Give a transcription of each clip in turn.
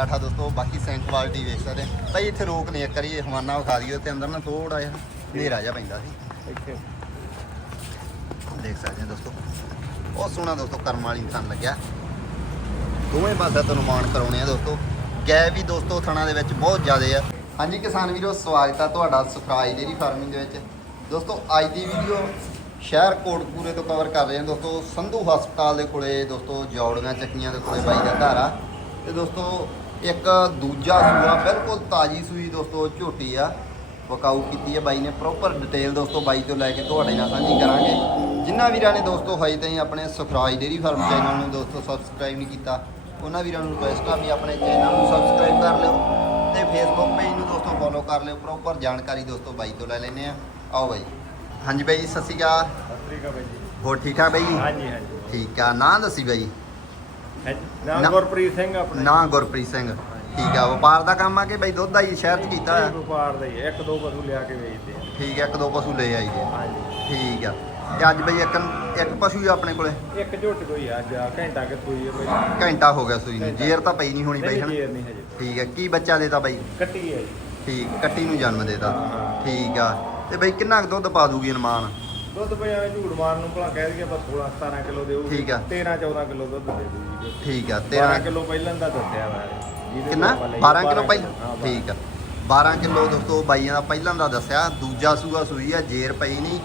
ਆਠਾ ਦੋਸਤੋ ਬਾਕੀ ਸੈਂਕ ਕੁਆਲਿਟੀ ਵੇਖ ਸਕਦੇ ਆ। ਭਾਈ ਇੱਥੇ ਰੋਕ ਨਹੀਂ ਇੱਕ ਵਾਰੀ ਹਵਾਨਾ ਵਿਖਾ ਦਿਓ ਤੇ ਅੰਦਰ ਨਾ ਥੋੜਾ ਜਿਹਾ ਹਨੇਰਾ ਜਿਹਾ ਪੈਂਦਾ ਸੀ। ਇੱਥੇ। ਦੇਖ ਸਕਦੇ ਆ ਦੋਸਤੋ। ਬਹੁਤ ਸੋਹਣਾ ਦੋਸਤੋ ਕਰਮ ਵਾਲੀ ਇਨਸਾਨ ਲੱਗਿਆ। ਦੋਵੇਂ ਪਾਸੇ ਤੁਹਾਨੂੰ ਮਾਣ ਕਰਾਉਣੇ ਆ ਦੋਸਤੋ। ਗੈ ਵੀ ਦੋਸਤੋ ਥਣਾ ਦੇ ਵਿੱਚ ਬਹੁਤ ਜ਼ਿਆਦੇ ਆ। ਹਾਂਜੀ ਕਿਸਾਨ ਵੀਰੋ ਸਵਾਗਤ ਆ ਤੁਹਾਡਾ ਸਫਰਾਈ ਡੇਰੀ ਫਾਰਮਿੰਗ ਦੇ ਵਿੱਚ। ਦੋਸਤੋ ਅੱਜ ਦੀ ਵੀਡੀਓ ਸ਼ਹਿਰ ਕੋਟਪੂਰੇ ਤੋਂ ਕਵਰ ਕਰ ਰਹੇ ਹਾਂ ਦੋਸਤੋ। ਸੰਧੂ ਹਸਪਤਾਲ ਦੇ ਕੋਲੇ ਦੋਸਤੋ ਜੌੜੀਆਂ ਚੱਕੀਆਂ ਦੇ ਕੋਲੇ ਬਾਈ ਦਾ ਘਰ ਆ। ਤੇ ਦੋਸਤੋ ਇੱਕ ਦੂਜਾ ਸੂਆ ਬਿਲਕੁਲ ਤਾਜੀ ਸੂਈ ਦੋਸਤੋ ਝੋਟੀ ਆ। ਵਕਾਊ ਕੀਤੀ ਹੈ ਬਾਈ ਨੇ ਪ੍ਰੋਪਰ ਡਿਟੇਲ ਦੋਸਤੋ ਬਾਈ ਤੋਂ ਲੈ ਕੇ ਤੁਹਾਡੇ ਨਾਲ ਸਾਂਝੀ ਕਰਾਂਗੇ। ਜਿਨ੍ਹਾਂ ਵੀਰਾਂ ਨੇ ਦੋਸਤੋ ਹਜੇ ਤਾਈਂ ਆਪਣੇ ਸੁਖਰਾਜ ਡੇਰੀ ਫਾਰਮ ਚੈਨਲ ਨੂੰ ਦੋਸਤੋ ਸਬਸਕ੍ਰਾਈਬ ਨਹੀਂ ਕੀਤਾ ਉਹਨਾਂ ਵੀਰਾਂ ਨੂੰ ਰਿਕੁਐਸਟ ਆ ਵੀ ਆਪਣੇ ਚੈਨਲ ਨੂੰ ਸਬਸਕ੍ਰਾਈਬ ਕਰ ਲਿਓ ਤੇ ਫੇਸਬੁੱਕ ਪੇਜ ਨੂੰ ਦੋਸਤੋ ਫੋਲੋ ਕਰ ਲਿਓ। ਪ੍ਰੋਪਰ ਜਾਣਕਾਰੀ ਦੋਸਤੋ ਬਾਈ ਤੋਂ ਲੈ ਲੈਨੇ ਆ। ਆਓ ਬਾਈ। ਹਾਂਜੀ ਬਾਈ ਸਤਿ ਸ਼੍ਰੀ ਅਕਾਲ। ਅਫਰੀਕਾ ਬਾਈ ਜੀ। ਹੋਰ ਠੀਕ ਠਾਕ ਬਾਈ? ਹਾਂਜੀ ਹਾਂਜੀ। ਠੀਕ ਆ ਨਾਂ ਦੱਸੀ ਬਾਈ। ਨਾ- ਗੁਰਪ੍ਰੀਤ ਸਿੰਘ ਆਪਣਾ। ਨਾਂ ਗੁਰਪ੍ਰੀਤ ਸਿੰਘ। ਠੀਕ ਆ ਵਪਾਰ ਦਾ ਕੰਮ ਆ ਕਿ ਬਾਈ ਦੁੱਧ ਦਾ ਹੀ ਸ਼ਹਿਰ ਚ ਕੀਤਾ ਇਹ ਆ ਵਪਾਰ ਦਾ ਹੀ ਹੈ, ਇੱਕ ਦੋ ਪਸ਼ੂ ਲਿਆ ਕੇ ਵੇਚਦੇ ਆ। ਠੀਕ ਆ ਇੱਕ ਦੋ ਪਸ਼ੂ ਲੈ ਆਈ ਜੇ ਹਾਂਜੀ। ਠੀਕ ਆ। ਤੇ ਅੱਜ ਬਈ ਇੱਕ ਇੱਕ ਪਸ਼ੂ ਹੀ ਆ ਆਪਣੇ ਕੋਲੇ? ਇੱਕ ਝੋਟ ਕੋਈ ਆ ਅੱਜ ਆ। ਘੰਟਾ ਕਿ ਸੂਈ ਹੈ ਬਾਈ। ਘੰਟਾ ਹੋ ਗਿਆ ਸੂਈ ਨੂੰ। ਜੇਰ ਤਾਂ ਪਈ ਨਹੀਂ ਹੋਣੀ ਬਈ ਨਹੀਂ ਹਨਾ? ਜੇਰ ਨਹੀਂ ਹਜੇ। ਠੀਕ ਆ। ਕੀ ਬੱਚਾ ਦੇਤਾ ਬਾਈ? ਕੱਟੀ ਹੈ ਜੀ। ਠੀਕ ਕੱਟੀ ਨੂੰ ਜਨਮ ਦੇਤਾ। ਠੀਕ ਆ। ਤੇ ਬਈ ਕਿੰਨਾ ਕੁ ਦੁੱਧ ਪਾ ਦੂਗੀ ਅਨਮਾਨ? ਦੁੱਧ ਪਈ ਐਵੇਂ ਝੂੜ ਮਾਰਨ ਨੂੰ ਭਲਾ ਕਹਿ ਦਈਏ ਬਸ 16 17 ਕਿਲੋ ਦੇਊ ਠੀਕ ਆ। 13 14 ਕਿਲੋ ਦੁੱਧ ਦੇ ਦੂਗੀ ਠੀਕ ਆ 13 13 ਕਿਲੋ ਪਹਿਲਾਂ ਦਾ ਦੱਸਿਆ ਵਾ ਜਿਹਦੇ ਕਿੰਨਾ? ਤੋਂ ਆਪਾਂ ਲਈ 12 ਕਿਲੋ ਪਹਿਲਾਂ? ਹਾਂ, ਬਾਰਾਂ। ਠੀਕ ਆ। 12 ਕਿਲੋ ਦੋਸਤੋ ਬਾਈਆਂ ਦਾ ਪਹਿਲਾਂ ਦਾ ਦੱਸਿਆ ਦੂਜਾ ਸੂਆ ਸੂਈ ਆ ਜੇਰ ਪਈ ਨਹੀਂ।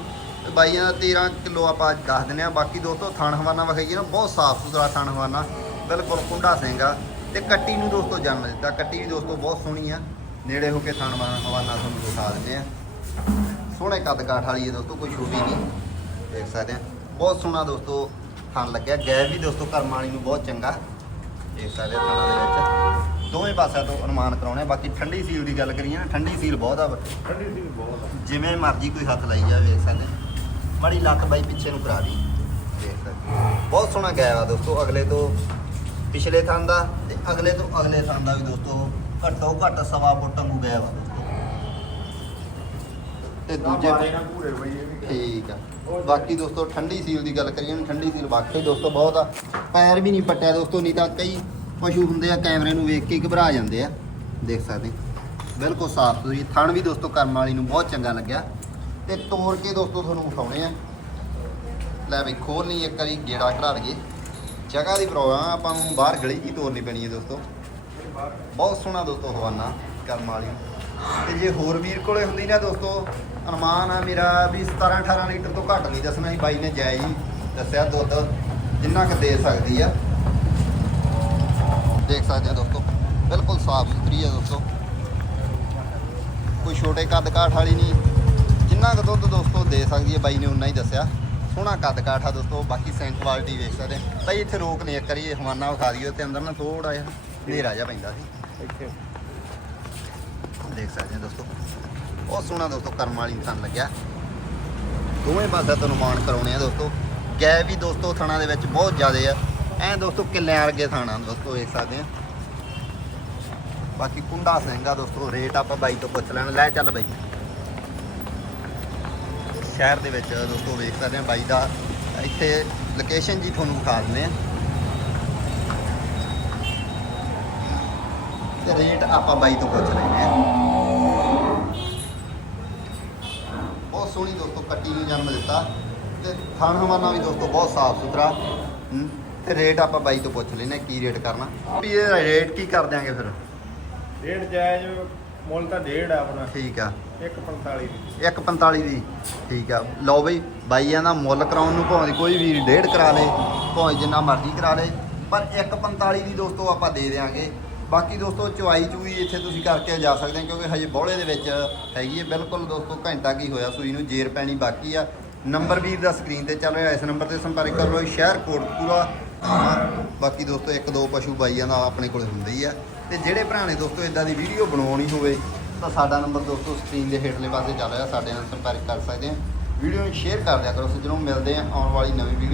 ਤੇ ਬਾਈਆਂ ਦਾ 13 ਕਿਲੋ ਆਪਾਂ ਅੱਜ ਦੱਸ ਦਿੰਦੇ ਆ। ਬਾਕੀ ਦੋਸਤੋ ਥਣ ਹਵਾਨਾ ਵਿਖਾਈਏ ਨਾ ਬਹੁਤ ਸਾਫ਼ ਸੁਥਰਾ ਥਣ ਹਵਾਨਾ। ਬਿਲਕੁਲ ਕੁੰਡਾ ਸਿੰਘ ਆ। ਤੇ ਕੱਟੀ ਨੂੰ ਦੋਸਤੋ ਜਨਮ ਦਿੱਤਾ। ਕੱਟੀ ਵੀ ਦੋਸਤੋ ਬਹੁਤ ਸੋਹਣੀ ਆ। ਨੇੜੇ ਹੋ ਕੇ ਥਣ ਹਵਾ- ਹਵਾਨਾ ਤੁਹਾਨੂੰ ਦਿਖਾ ਦਿੰਦੇ ਆ। ਸੋਹਣੇ ਕੱਦ ਕਾਠ ਵਾਲੀ ਹੈ ਦੋਸਤੋ ਕੋਈ ਛੋਟੀ ਨਹੀਂ। ਦੇਖ ਸਕਦੇ ਆ ਬਹੁਤ ਸੋਹਣਾ ਦੋਸਤੋ ਥਣ ਲੱਗਿਆ। ਗੈ ਵੀ ਦੋਸਤੋ ਕਰਮ ਵਾਲੀ ਨੂੰ ਬਹੁਤ ਚੰਗਾ। ਦੇਖ ਸਕਦੇ ਆ ਥਣਾਂ ਦੇ ਵਿੱਚ। ਦੋਵੇਂ ਪਾਸਿਆਂ ਤੋਂ ਅਨੁਮਾਨ ਕਰਾਉਣੇ ਆ। ਬਾਕੀ ਠੰਡੀ ਸੀਲ ਦੀ ਗੱਲ ਕਰੀਏ ਨਾ ਠੰਡੀ ਸੀਲ ਬਹੁਤ ਆ। ਠੰਡੀ ਸੀ ਬਹੁਤ ਆ। ਜਿਵੇਂ ਮਰਜ਼ੀ ਕੋਈ ਹੱਥ ਲਾਈ ਜਾਵੇ ਵੇਖ ਸਕਦੇ ਆ। ਮਾੜੀ ਲੱਕ ਬਾਈ ਪਿੱਛੇ ਨੂੰ ਕਰਾ ਦੀ। ਦੇਖ ਸਕਦੇ ਆ। ਬਹੁਤ ਸੋਹਣਾ ਗਿਆ ਵਾ ਦੋਸਤੋ। ਅਗਲੇ ਤੋਂ ਪਿਛਲੇ ਥਾਂ ਦਾ ਤੇ ਅਗਲੇ ਤੋਂ ਅਗਲੇ ਥਾਂ ਦਾ ਵੀ ਦੋਸਤੋ ਘੱਟੋ ਘੱਟ ਸਵਾ ਫੁੱਟ ਨੂੰ ਵਾ ਦੋਸਤੋ ਤੇ ਦੂਜੇ ਪੂਰੇ ਬਈ ਇਹ ਵੀ। ਠੀਕ ਆ। ਬਾਕੀ ਦੋਸਤੋ ਠੰਡੀ ਸੀਲ ਦੀ ਗੱਲ ਕਰੀਏ ਨਾ ਠੰਡੀ ਸੀਲ ਵਾਕਈ ਦੋਸਤੋ ਬਹੁਤ ਆ। ਪੈਰ ਵੀ ਨਹੀਂ ਪੱਟਿਆ ਦੋਸਤੋ ਨਹੀਂ ਤਾਂ ਕਈ ਪਸ਼ੂ ਹੁੰਦੇ ਆ ਕੈਮਰੇ ਨੂੰ ਵੇਖ ਕੇ ਘਬਰਾ ਜਾਂਦੇ ਆ। ਦੇਖ ਸਕਦੇ ਬਿਲਕੁਲ ਸਾਫ਼ ਸੁਥਰੀ ਥਣ ਵੀ ਦੋਸਤੋ ਕਰਮ ਵਾਲੀ ਨੂੰ ਬਹੁਤ ਚੰਗਾ ਲੱਗਿਆ। ਤੇ ਤੋੜ ਕੇ ਦੋਸਤੋ ਤੁਹਾਨੂੰ ਵਿਖਾਉਣੇ ਆ। ਲੈ ਬਈ ਖੋਲ ਨਹੀਂ ਇੱਕ ਵਾਰੀ ਗੇੜਾ ਕਢਾ ਲਈਏ ਜਗ੍ਹਾ ਦੀ ਪ੍ਰੋਬਲਮ ਆ ਆਪਾਂ ਨੂੰ ਬਾਹਰ ਗਲੀ ਹੀ ਤੋਰਨੀ ਪੈਣੀ ਹੈ ਦੋਸਤੋ। ਬਹੁਤ ਸੋਹਣਾ ਦੋਸਤੋ ਹਵਾਨਾ ਕਰਮ ਵਾਲੀ। ਤੇ ਜੇ ਹੋਰ ਵੀਰ ਕੋਲੇ ਹੁੰਦੀ ਨਾ ਦੋਸਤੋ ਅਨੁਮਾਨ ਆ ਮੇਰਾ ਵੀ 17 18 ਲੀਟਰ ਤੋਂ ਘੱਟ ਨਹੀਂ ਦੱਸਣਾ ਸੀ ਬਾਈ ਨੇ ਜਾਇਜ਼ ਹੀ ਦੱਸਿਆ ਦੁੱਧ, ਜਿੰਨਾ ਕੁ ਦੇ ਸਕਦੀ ਆ। ਦੇਖ ਸਕਦੇ ਆ ਦੋਸਤੋ, ਬਿਲਕੁਲ ਸਾਫ਼ ਸੁਥਰੀ ਆ ਦੋਸਤੋ। ਕੋਈ ਛੋਟੇ ਕੱਦ ਕਾਠ ਵਾਲੀ ਨਹੀਂ, ਜਿੰਨਾ ਕੁ ਦੁੱਧ ਦੋਸਤੋ ਦੇ ਸਕਦੀ ਹੈ ਬਾਈ ਨੇ ਉਨਾ ਹੀ ਦੱਸਿਆ। ਸੋਹਣਾ ਕੱਦ ਕਾਠ ਆ ਦੋਸਤੋ, ਬਾਕੀ ਸੈਂਕ ਕੁਆਲਿਟੀ ਵੇਖ ਸਕਦੇ ਆ। ਬਾਈ ਇੱਥੇ ਰੋਕ ਨਹੀਂ ਇੱਕ ਵਾਰੀ, ਇਹ ਹਵਾਨਾ ਵਿਖਾ ਦਿਓ, ਤੇ ਅੰਦਰ ਨਾ ਥੋੜਾ ਜਿਹਾ ਹਨੇਰਾ ਜਿਹਾ ਪੈਂਦਾ ਸੀ। ਇੱਥੇ। ਦੇਖ ਸਕਦੇ ਆ ਦੋਸਤੋ। ਬਹੁਤ ਸੋਹਣਾ ਦੋਸਤੋ ਕਰਮ ਵਾਲੀ ਇਨਸਾਨ ਲੱਗਿਆ। ਦੋਵੇਂ ਪਾਸੇ ਤੁਹਾਨੂੰ ਮਾਣ ਕਰਾਉਣੇ ਆ ਦੋਸਤੋ। ਗੈ ਵੀ ਦੋਸਤੋ ਥਣਾ ਦੇ ਵਿੱਚ ਬਹੁਤ ਜ਼ਿਆਦੇ ਆ। ਐ ਦੋਸਤੋ ਕਿੱਲਿਆਂ ਵਰਗੇ ਥਾਣਾ ਦੋਸਤੋ, ਵੇਖ ਸਕਦੇ ਆ। ਬਾਕੀ ਕੁੰਡਾ ਸਿੰਘ ਆ ਦੋਸਤੋ, ਰੇਟ ਆਪਾਂ ਬਾਈ ਤੋਂ ਪੁੱਛ ਲੈਣ। ਲੈ ਚੱਲ ਬਾਈ। ਸ਼ਹਿਰ ਦੇ ਵਿੱਚ ਦੋਸਤੋ ਵੇਖ ਸਕਦੇ ਆ ਬਾਈ ਦਾ। ਇੱਥੇ ਲੋਕੇਸ਼ਨ ਜੀ ਤੁਹਾਨੂੰ ਵਿਖਾ ਦਿੰਦੇ ਆ। ਤੇ ਰੇਟ ਆਪਾਂ ਬਾਈ ਤੋਂ ਪੁੱਛ ਲੈਂਦੇ ਆ ਬਹੁਤ ਸੋਹਣੀ ਦੋਸਤੋ ਕੱਟੀ ਨੂੰ ਜਨਮ ਦਿੱਤਾ ਤੇ ਥਣ ਹਵਾਨਾ ਵੀ ਦੋਸਤੋ ਬਹੁਤ ਸਾਫ਼ ਸੁਥਰਾ। ਤੇ ਰੇਟ ਆਪਾਂ ਬਾਈ ਤੋਂ ਪੁੱਛ ਲੈਨੇ ਕੀ ਰੇਟ ਕਰਨਾ। ਵੀ ਇਹ ਰੇਟ ਕੀ ਕਰ ਦਿਆਂਗੇ ਫਿਰ? ਡੇਢ ਜਾਇਜ਼ ਮੁੱਲ ਤਾਂ ਡੇਢ ਆ ਆਪਣਾ। ਠੀਕ ਆ। 145 ਦੀ। 145 ਦੀ ਠੀਕ ਆ। ਲਓ ਬਈ ਬਾਈਆਂ ਦਾ ਮੁੱਲ ਕਰਾਉਣ ਨੂੰ ਭਾਵੇਂ ਕੋਈ ਵੀਰ ਡੇਢ ਕਰਾ ਲੇ ਭਾਵੇਂ ਜਿੰਨਾ ਮਰਜ਼ੀ ਕਰਾ ਲੇ ਪਰ 145 ਦੀ ਦੋਸਤੋ ਆਪਾਂ ਦੇ ਦੇਾਂਗੇ ਬਾਕੀ ਦੋਸਤੋ, ਚੁਆਈ ਚੂਈ ਇੱਥੇ ਤੁਸੀਂ ਕਰਕੇ ਜਾ ਸਕਦੇ ਹੋ, ਕਿਉਂਕਿ ਹਜੇ ਬੋਲੇ ਦੇ ਵਿੱਚ ਹੈਗੀ ਹੈ। ਬਿਲਕੁਲ ਦੋਸਤੋ, ਘੰਟਾ ਕੀ ਹੋਇਆ, ਸੂਈ ਨੂੰ ਜੇਰ ਪੈਣੀ ਬਾਕੀ ਆ। ਨੰਬਰ ਵੀਰ ਦਾ ਸਕਰੀਨ ਤੇ ਚੱਲ ਰਿਹਾ, ਇਸ ਨੰਬਰ ਤੇ ਸੰਪਰਕ ਕਰ ਲਓ ਸ਼ਹਿਰ ਕੋਟਪੂਰਾ। ਬਾਕੀ ਦੋਸਤੋ, ਇੱਕ ਦੋ ਪਸ਼ੂ ਬਾਈਆਂ ਦਾ ਆਪਣੇ ਕੋਲ ਹੁੰਦੇ ਹੀ ਆ। ਤੇ ਜਿਹੜੇ ਭਰਾ ਨੇ ਦੋਸਤੋ ਇਦਾਂ ਦੀ ਵੀਡੀਓ ਬਣਾਉਣੀ ਹੋਵੇ, ਤਾਂ ਸਾਡਾ ਨੰਬਰ ਦੋਸਤੋ ਸਕਰੀਨ ਦੇ ਹੇਠਲੇ ਪਾਸੇ ਚੱਲ ਰਿਹਾ, ਸਾਡੇ ਨਾਲ ਸੰਪਰਕ ਕਰ ਸਕਦੇ ਆ। ਵੀਡੀਓ ਨੂੰ ਸ਼ੇਅਰ ਕਰ ਦਿਆ ਕਰੋ ਸੋ ਜਦੋਂ ਮਿਲਦੇ ਆ ਆਉਣ ਵਾਲੀ ਨਵੀਂ ਵੀਡੀਓ